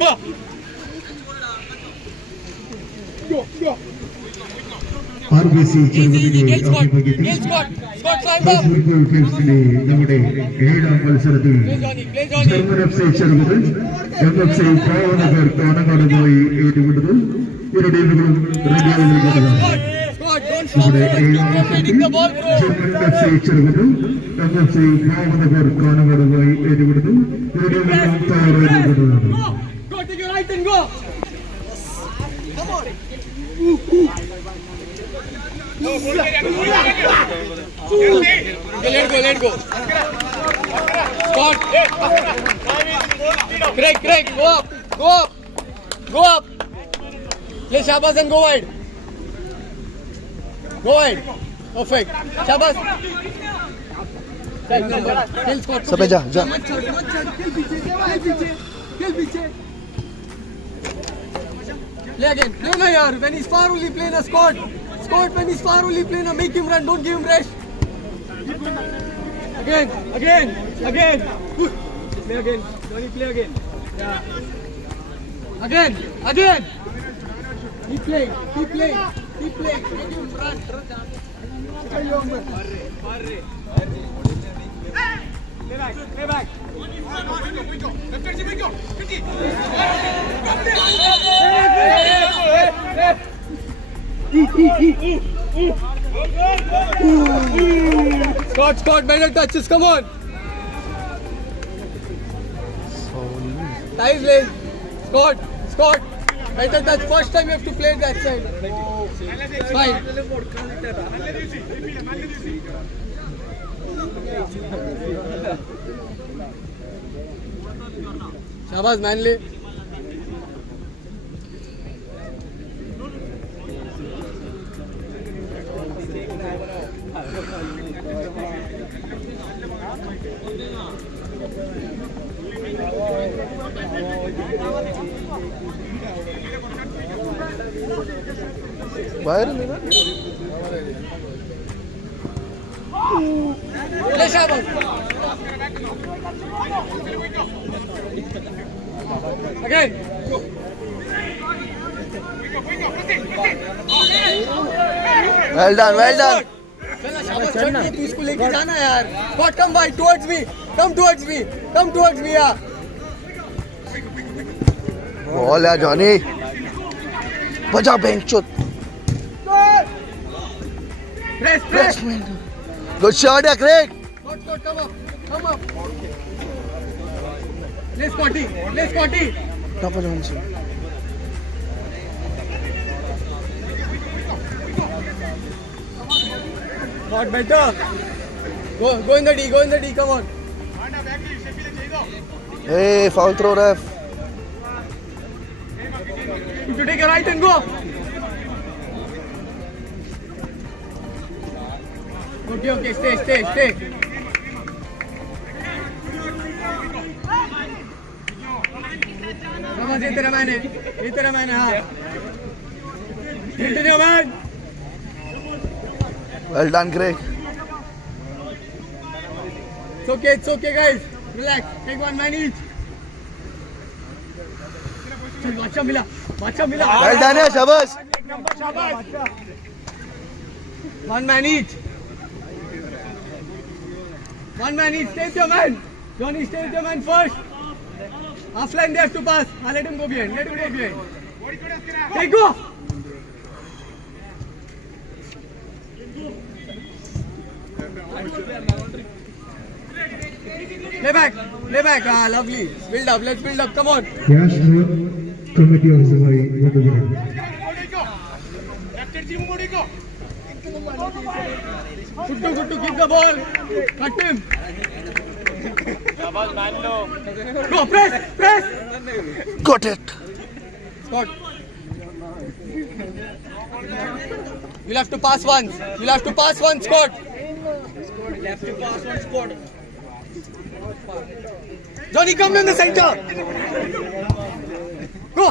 go. RBC ചെറുപതിലെ ആഭിമുഖ്യത്തിൽ football ഫീൽഡിലെ നമ്മുടെ ഏഴാം മത്സരത്തിൽ German F C ചെറുപതിൽ MFC Bhavnagar കാനങ്ങാടുമായി ഏറ്റുമുട്ടുന്നു. ഇരു ടീമുകളും റെഡിയായി നിൽക്കുന്നതാണ്. ഇവിടെ ഏഴാം മത്സരത്തിൽ ജർമ്മൻ FC ചെറുപതിൽ MFC ഭാവനഗർ കാനങ്ങാടുമായി ഏറ്റുമുട്ടുന്നു. ഇരു ടീമുകളും തയ്യാറായി നിൽക്കുന്നതാണ്. Let go. Scott. Craig, go up. Play Shabazz and go wide. Perfect. Shabazz. Kill Scott. Sabe ja. Play again. Play na yaar. When he's far only play na Scott. When he's far only play na make him run. Don't give him rest. Again. Play again. Johnny, play again. Yeah. Again. Keep playing. Make him run. Play back. Scott, better touches, come on. Nice lane. Scott, better touch. First time you have to play that side. Fine. Shabazz, manly. Why? Play Shabazz. Again. Well done. चलना तू इसको लेके जाना यार. Scott, come by towards me. Come towards me यार. Ball यार Johnny. बजा बेंचोत. Press. Good shot, yeah, Craig. Scott, come up. Play Scotty. Top of Johnson. Scott, better. Go in the D, come on. Hey, foul throw, ref. You should take a right and go. Okay, stay. Ramaz, ये तेरा man है, हाँ. Continue, man. Well done, Craig. It's okay, guys. Relax. Take one man each. चल, बादशाह मिला. Well done, yeah, Shabazz. One man each. Stay with your man. Johnny, stay with your man first. Half line they have to pass. Let him go behind. Hey, go. Play back. Lovely. Build up. Let's build up. Come on. Cash committee അംഗമായി വന്നിരിക്കുന്നു. Guttu, keep the ball. Cut him. Go, press. Got it. Scott. You'll have to pass once. Scott. Johnny, come in the center.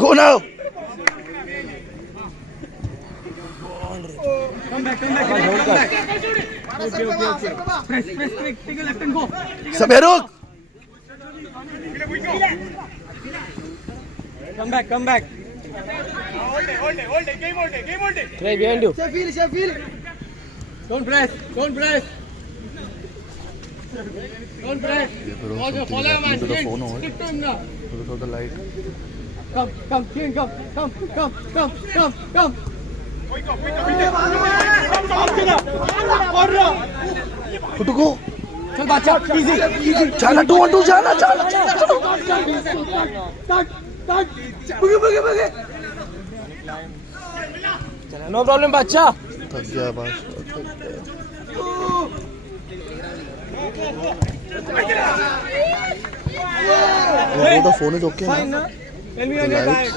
Go now. Come back. Okay. Press, take a left and go. Saberuk. Come back, come back. Craig, behind you. Don't press, don't press. Don't press. Follow, follow him, man. to the phone, or? Stick to him now. Because of the light. Come, clean, come. To go. चल बादशाह, easy. Chana 2-1-2 Chana. No problem, बच्चा. थक गया बस. The phone is okay. Fine, na? Tell me when you're tired.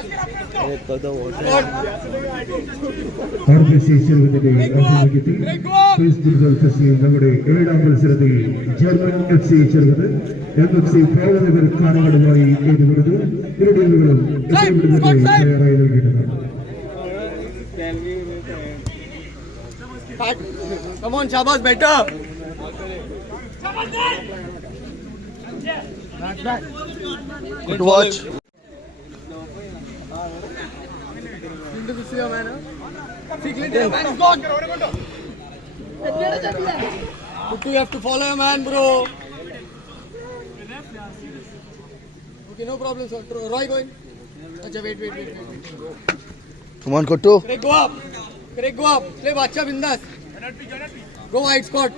RBC ചെറുകഥയുടെ അഭിമുഖ്യത്തിൽ ഫേസ്ബുക്കിൽ തസ്ലീം നമ്മുടെ 7ാം മത്സരത്തിൽ German FC ചെറുകഥ MFC പ്രവർത്തകർ കാണികളുമായി ഏറ്റുമുട്ടുന്നു. ഇരു ടീമുകളും തയ്യാറായി നൽകിയിട്ടുണ്ട്. Come on, Shabazz, better. Good to watch. Into the sea, man. See, Clinton, man is gone. Puttu, you have to follow him, man, bro. Okay, no problem, sir. Roy going. Acha, wait. Come on, Kottu. Craig, go up. Play Bacha Bindas. Go wide, Scott.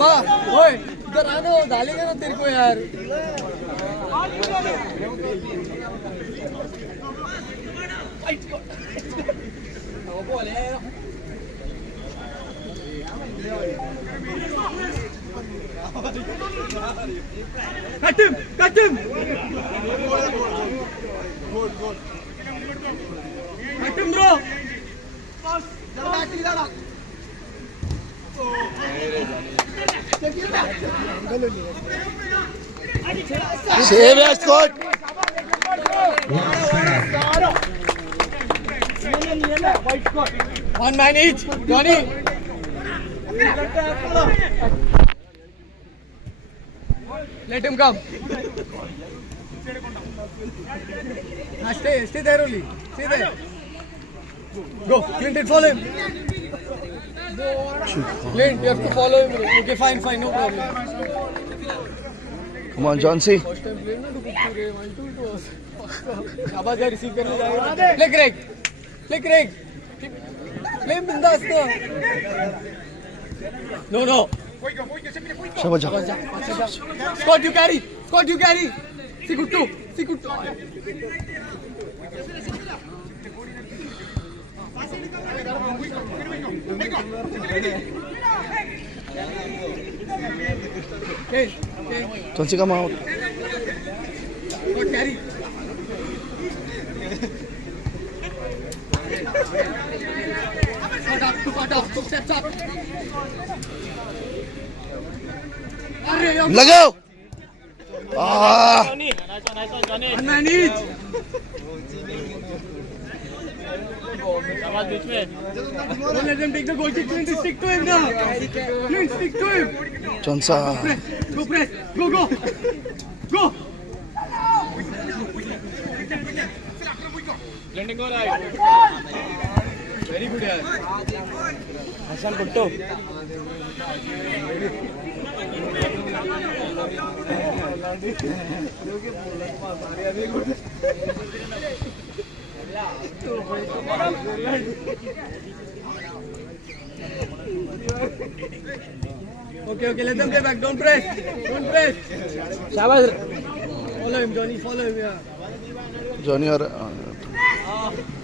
बा ओए इधर आना डालेंगे ना तेरे को यार cut him cut him bro Save it, Scott. 1 man each Johnny let him come stay there only stay there go Clinton follow him Clint you have to follow him okay fine no problem Come on, John C. first time play na to Shabazz yaar receive karne jayega play Craig play bindas na no Shabazz. Scott you carry see good too okay John C, come out. Scott carry Scott up 2 steps up Lagao. Ah. one man each don't let them take the goal kick Clint stick to him now Clint stick to him Johnson. press go Landing go right. very good yaar Hassan Kuttu. okay let them play back don't press Shabazz. follow him Johnny follow him yeah Johnny or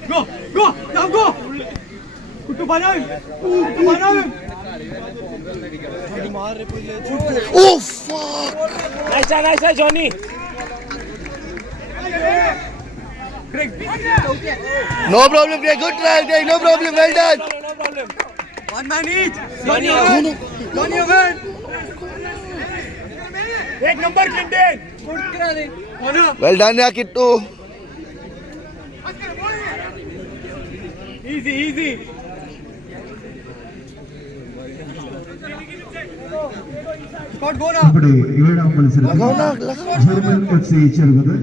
go now go Kuttu bana him oh fuck. Nice try, Johnny. Craig No problem, Greg. Good try, Greg. No problem. Well done. No problem. one man each Johnny, Johnny man एक number Clinton. Well done, yeah, Kittu. easy Scott, go now. നമ്മുടെ ഏഴാം മത്സരം German FC ചെറുപത്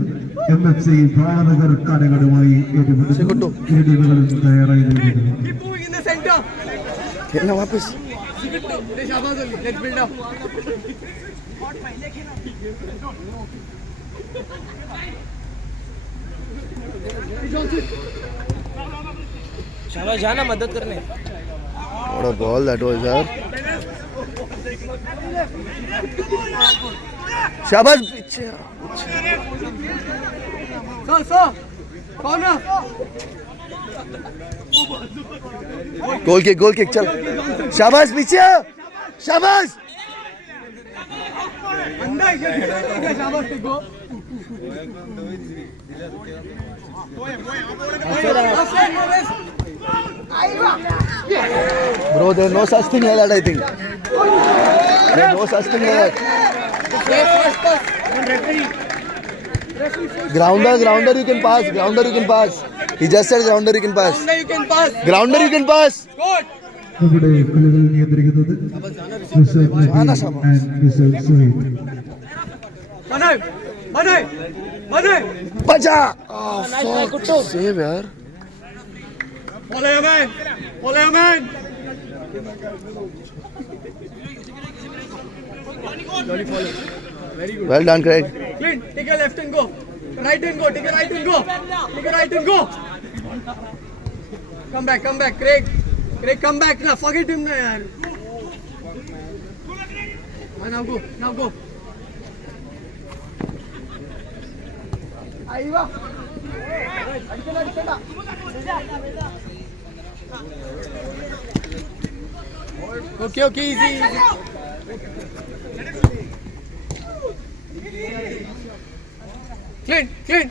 MFC Bhavnagar കാനകടുമായി ഏറ്റുമുട്ടുന്നു. ഇരു ടീമുകളും തയ്യാറായി നിൽക്കുന്നു. Keep moving in the center. खेलना वापस Shabazz only. Let's build up. शाबाश जाना मदद करने. what a ball that was यार शाबाश पीछे So. Corner. गोल किक चल शाबाश पीछे शाबाश अंदर Shabazz to go. bro there no such thing like that I think there no such thing like that grounder you can pass he just said grounder you can pass Grounder you can pass. Good. നമ്മുടെ കളികൾ നിയന്ത്രിക്കുന്നത് ഋഷഭ് നബി and Rishabh Suhail. Manay. बचा oh fuck save यार Follow your man. Very good. well done Craig Clint, take a left and go. Right and go. Take a right and go. Come back, Craig. Come back now. Forget him now, yaar. Now go. Okay, easy. Clinton.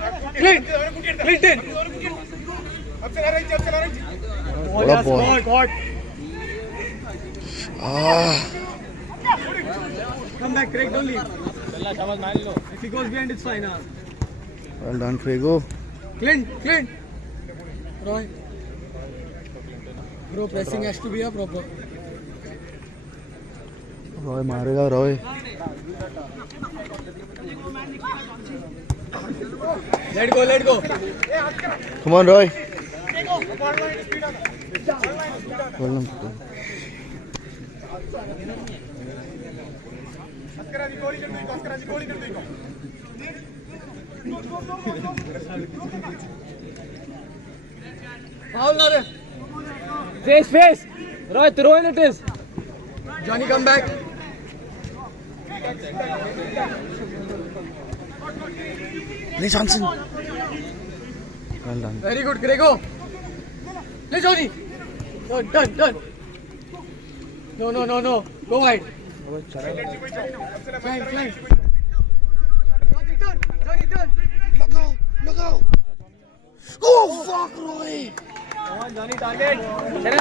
what a ball God. ah Come back, Craig, don't leave. If he goes behind, it's fine. well done Craigo Clint. Roy. Bro, pressing has to be a proper. Roy मारेगा Roy Let go. come on Roy well done Foul, Nare. Face. Roy, throw in it is. Johnny, come back. Lee Johnson well done Very good, Grego. Let's Johnny. Done. No. Go wide. Flank. Johnny, turn. look out oh fuck Roy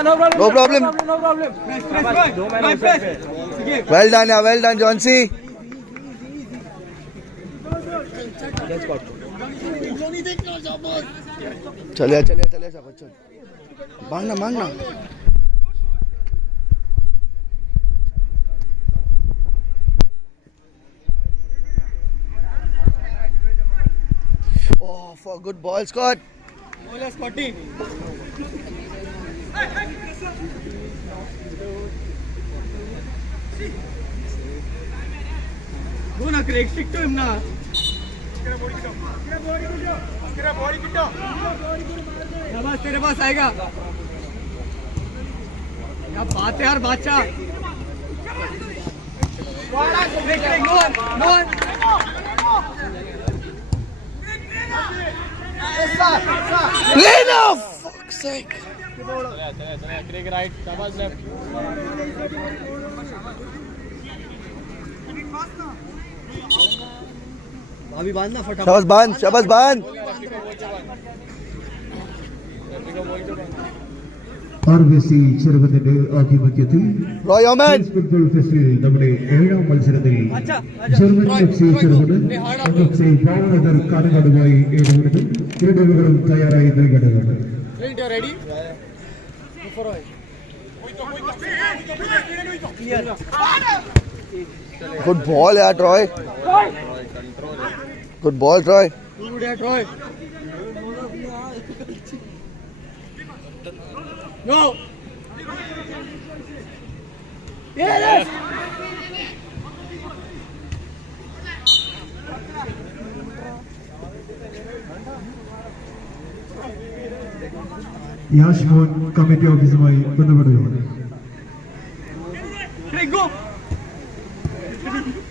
No problem. Nice press. well done Johnsy चलिए शाबाश चल मांगना oh for good ball Scott Bola, Scotty. Go na, Craig. Stick to him na. शाबाश तेरे पास आएगा क्या बात है यार बादशाह no one play now fuck's sake अभी बांधना फटाफट शाबाश बांध RBC ചെറുപതിന്റെ ആധിപത്യത്തിൽ Roy Oman football festival നമ്മുടെ ഏഴാം മത്സരത്തിൽ ജർമ്മൻ FC ചെറുപത് MFC ഭാവനഗർ കാനകടുമായി ഏറ്റുമുട്ടുന്നു. ഇരു ടീമുകളും തയ്യാറായി നിൽക്കേണ്ടതുണ്ട്. Clint, you ready? Go for Roy. Clear. Good ball, yeah, Troy. Good ball, Troy. Good at Roy. No. Yes. Yash മോൻ കമ്മിറ്റി ഓഫീസുമായി ബന്ധപ്പെടുകയാണ്. Craig, go.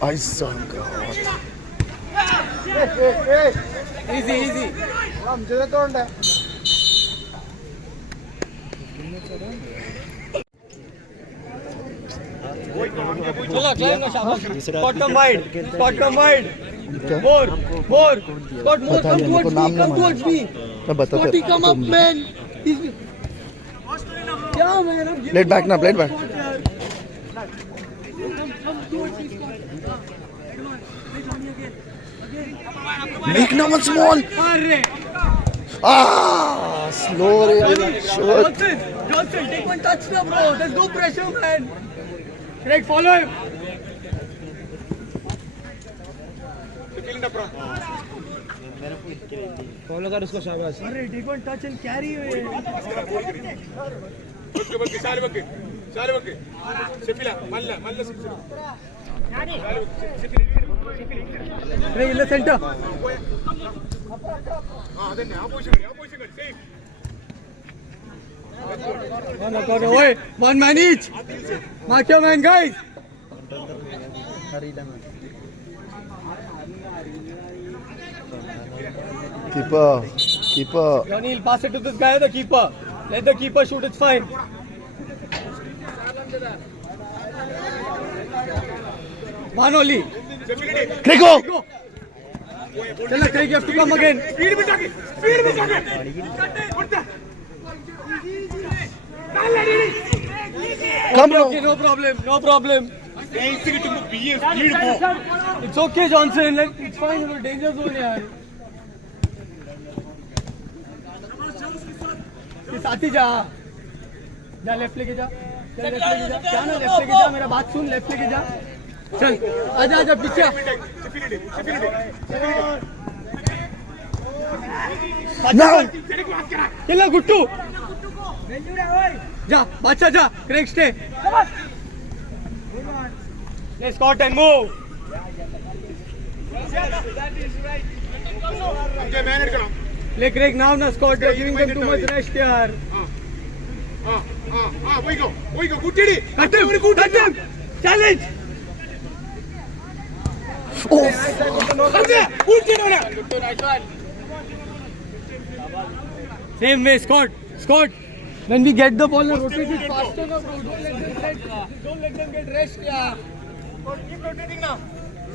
I saw God. Easy, easy. चलो climb ना शाबाश Scott कम wide more Scott more पता come नहीं, मेरे को towards नाम me नहीं come मालूम। towards me मैं बता Scotty come up man क्या man Play it back now, play it back. Make no one small. अरे Ah, slow. Short. Johnson take one touch now bro there's no pressure man Craig follow him follow कर उसको शाबाश अरे take one touch and carry Craig in the center one man each mark your man guys Keeper. Johnny will pass it to this guy the keeper let the keeper shoot it's fine one only Nico. go चलो Craig you have to come again Come on. okay, no problem it's okay Johnson like, it's fine you're danger zone yaar ये साथी जा left लेके जा क्या ना left लेके जा मेरा बात सुन लेफ्ट लेके जा चल आजा पीछे Now. चलो गुट्टू जा बादशाह जा Craig stay let's Scott and move ले Craig now na Scott you're giving them too much rest yaar cut him challenge same way Scott when we get the ball and rotate it faster na bro don't let them get rest yaar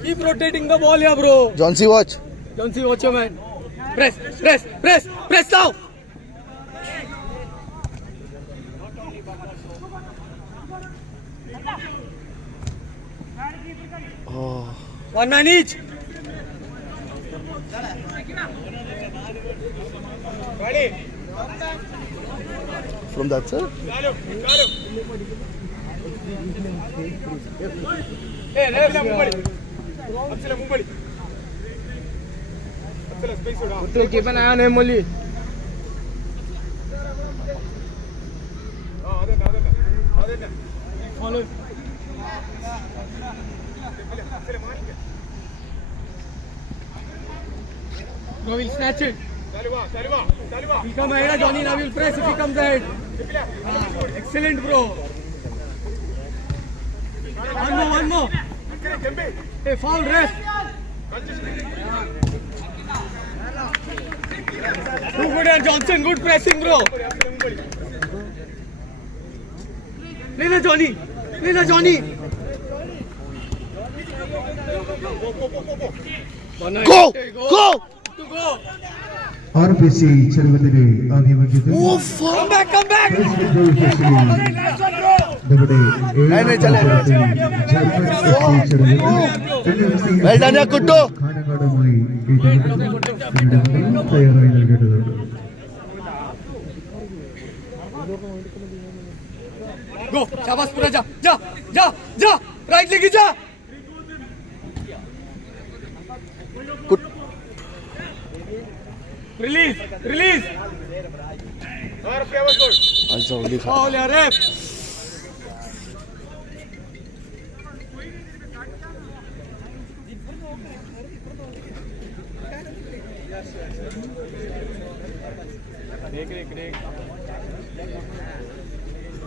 keep rotating the ball yeah bro Johnsy, watch. Johnson watch your man press now Oh. one man each From that side? hey left तो keeper आया नहीं मोली follow Bro will snatch it he'll come ahead Johnny now will press if he comes ahead excellent bro one more hey foul rest too good and Johnson good pressing bro Lena Johnny Go! RPC ചെറുവത്തിന്റെ ആധിപത്യത്തിൽ come back നമ്മുടെ नहीं, चलेगा। Well done, yeah, Kuttu. ഖാനഗാഡുമായി തയ്യാറായി നൽകേണ്ടതുണ്ട്. go शाबाश पूरा जा right लेके जा Release. Release. Foul, yeah, ref.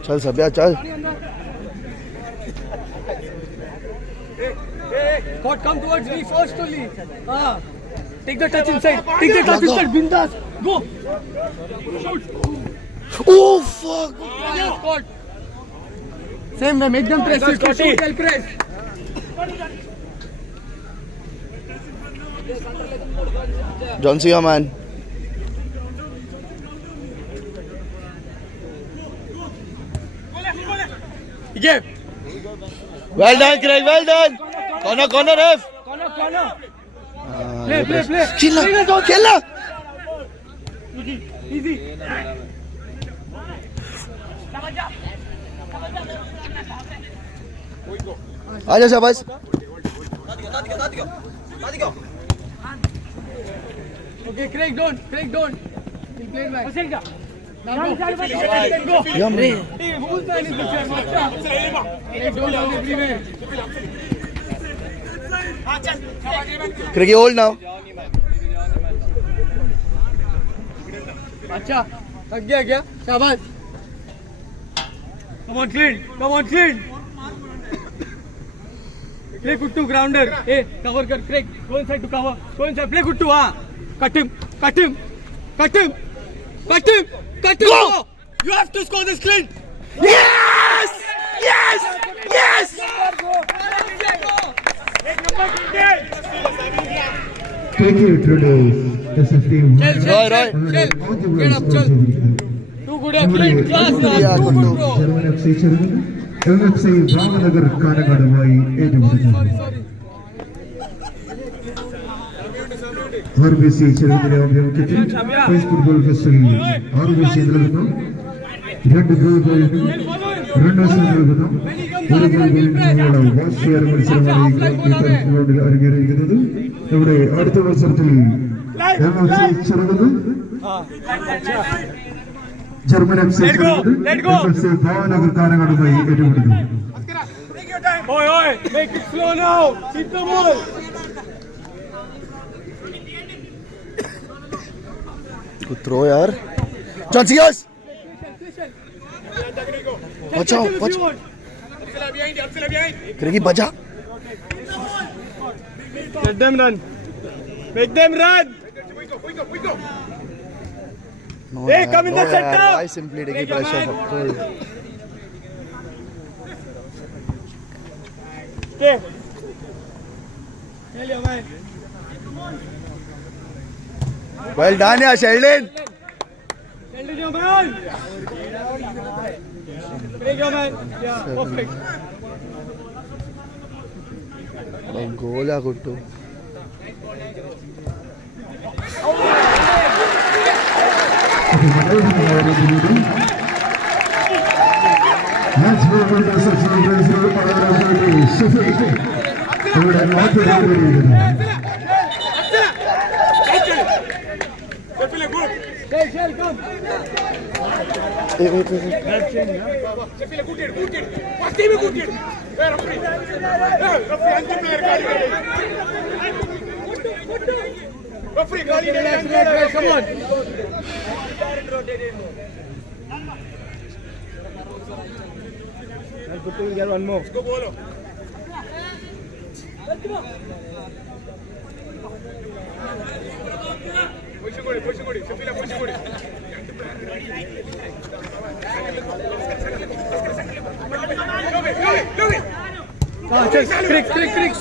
चल सभ्या चल. God, come towards me first only. Take the touch inside. Take the touch inside. Bindas. Go. Shoot. Oh fuck. Yes, God. Same way. Make them press. If you shoot, they'll press. John Cena man. Yeah. Well done, Craig. Well done. Corner, ref. Corner. Play. Killer. Easy. आजा शाबाश. Okay, Craig, don't. He'll play back. Now go. Yum. Hey, whose man is this here, Macha? Craig, don't run everywhere. Craig, hold now. अच्छा थक गया क्या शाबाश come on clean play good to grounder hey cover kar Craig go inside to cover go inside play good to cut him go you have to score this clean Yes. Take you today. SFT. Chel, get up, chel. Too good at playing class, too good, bro. German FC ചെറുകൻ MFC Ramanagar കാനങ്ങാടുമായി ഏറ്റുമുട്ടുന്നു. RBC ചെറുകനെ ആഭിമുഖ്യത്തിൽ face football festival RBC നൽകുന്നു 2 ഗോളുകൾക്ക് 2 assist നൽകുന്നു 1 ഗോളിനുള്ള വാശിയേറിയ മത്സരമാണ് ഈ ഗ്രൗണ്ടിൽ അരങ്ങേറിയിരിക്കുന്നത്. ഇവിടെ അടുത്ത മത്സരത്തിൽ MFC ചെറുകൻ ജർമ്മൻ FC MFC ഭാവനഗർ കാനങ്ങാടുമായി ഏറ്റുമുട്ടുന്നു. Oi, make it slow now. Keep the ball. Good throw यार. John Cena. बचाओ. Craig बचा. Let them run. Make them run. No, Hey, come in the center. Why simply taking pressure? Okay. Tell your man. Well done, yeah, Sheldon. Tell your man. Break your man. Yeah, perfect. Goal yeah, good too. Match movement as a celebration of Shell, come. Come on. We'll get one more. Let's go, Bolo.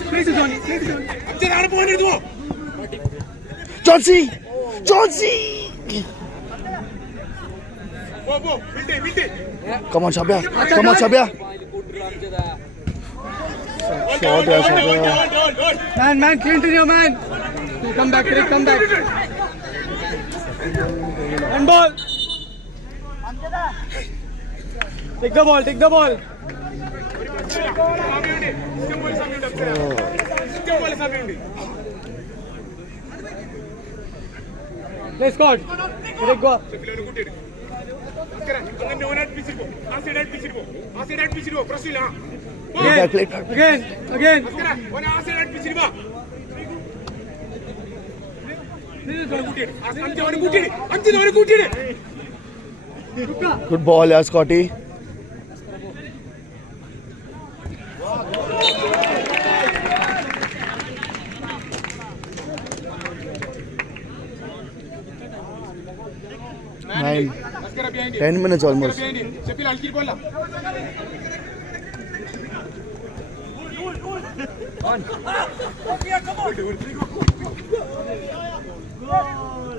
Crick is on. John Cena. Come on, Shabia. Shot, yeah. Man, clean to your man. Come back, Crick, come back. One ball. Take the ball. Play Scott. Correct, go. Again. Good ball, yeah, Scotty. Nine. 10 minutes almost.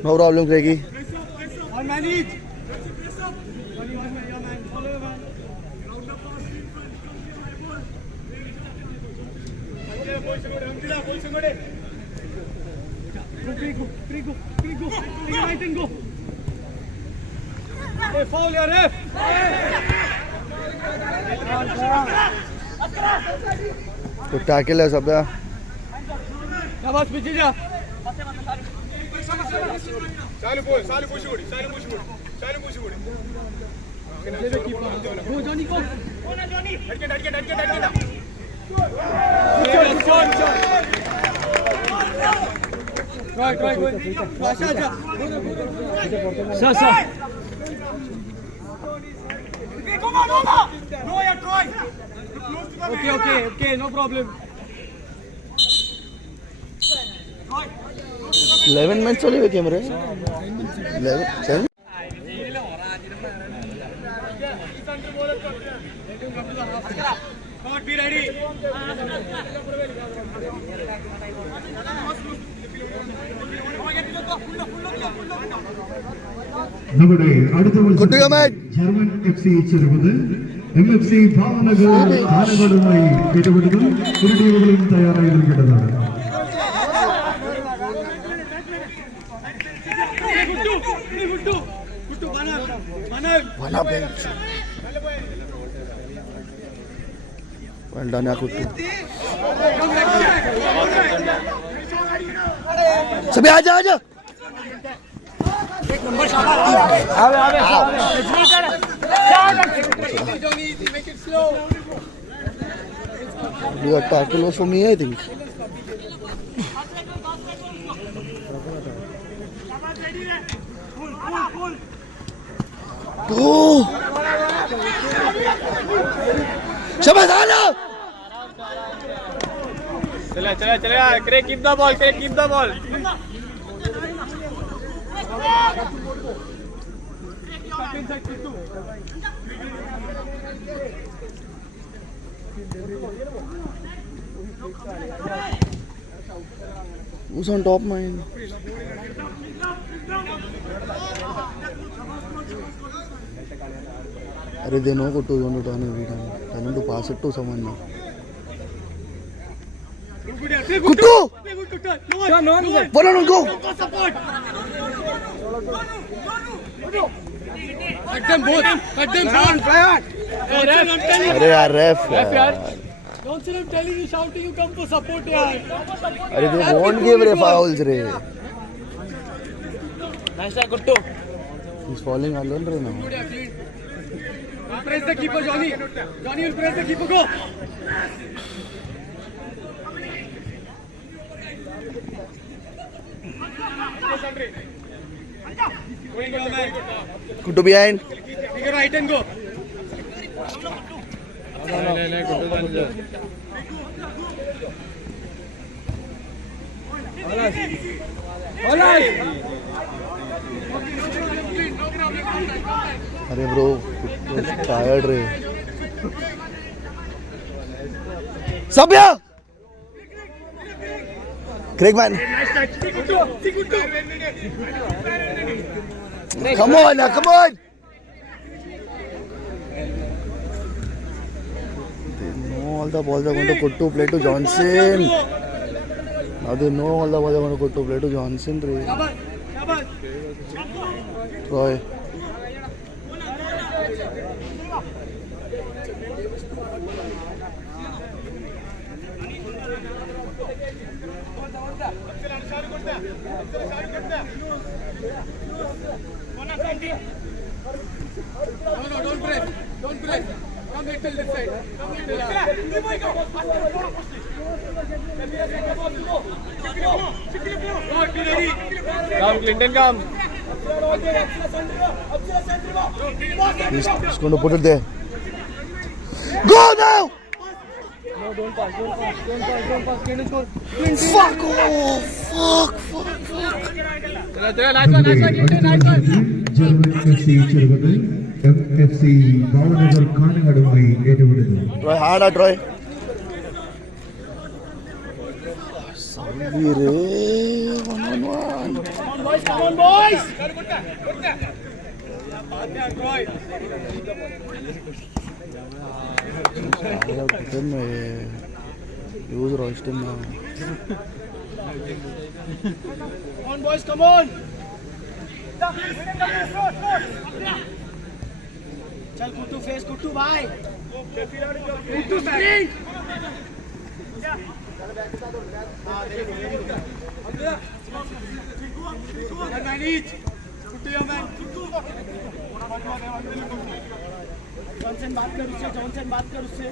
No problem, Craigie. One man each. One man, your man. Follow your man. Go. Right and go. Hey, foul your ref. Good tackle है सब यार. शाबाश पीछे जा. चालू push उड़ी. Go Johnny go. हटके. Right. Acha. Sir. Okay, no problem. 11 minutes only came, right? 11, 7? God, be ready. നമ്മുടെ അടുത്ത Good to go, man. German FC ചെറുപത് MFC ഭാവനഗറുമായി ഏറ്റുമുട്ടുന്നു. ഇരു ടീമുകളും തയ്യാറായി നിൽക്കേണ്ടതാണ്. Guttu, Bana bench. Well done, Kuttu. सभी आजा. Johnny, make it slow. The tackle was for me, I think. Oh! Shabaz, Ala! चला. Craig, keep the ball. Who's on top, man? They know Kuttu is going to turn every time. Tell him to pass it to someone now. Kuttu! No. Follow, go! Support. Cut them both. Fly on. अरे यार ref Johnson, I'm telling you, shouting, you come for support, yaar. अरे they won't give ref fouls रे. Nice try, Guttu. He's falling alone right now. Press the keeper, Johnny. Johnny will press the keeper, go. Kuttu behind. Take it right and go. अरे bro tired रे. सभ्या Craig man. Come on. They know all the balls are going to Kuttu play to Johnson. Now they know all the balls are going to Kuttu play to Johnson. Roy. No, don't press. Don't press. Come little this side. Come little. Come, Clinton, come. He's going to put it there. Go now! No, don't pass. Clinton score. Fuck! Oh, fuck. Nice one, Clinton, nice one. German FC ചെറുപത് MFC Bhavnagar കാഞ്ഞങ്ങാടുമായി ഏറ്റുമുട്ടുന്നു. Troy, hard, Troy. Savire, 1-on-1. Come on, boys. Use Royston now. Come on, boys, come on. चल कुट्टू face कुट्टू भाई कुट्टू sprint Man each. Put to your man. Johnson बात कर उससे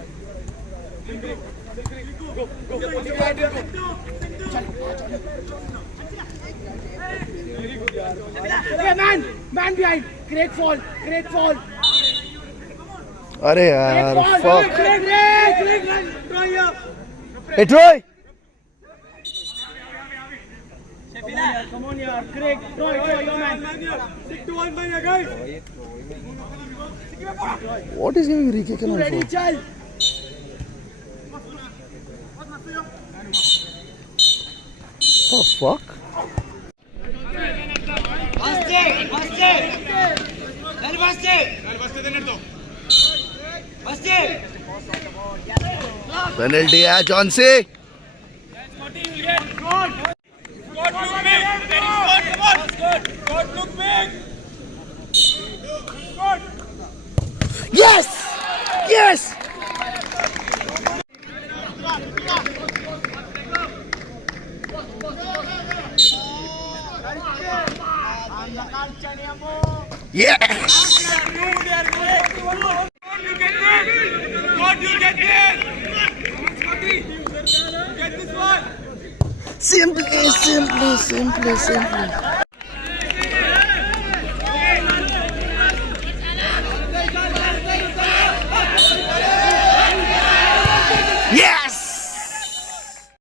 Hey man behind. Great fall. अरे यार, fuck. Great. Try here. Hey, Troy! Come on, yaar. Great. Troy, your man. 6-1 man, guys. What is giving Ricky Cannon Ready, for? chal. Oh, fuck. Penalty है Johnsy. Yes. Yes. Simply.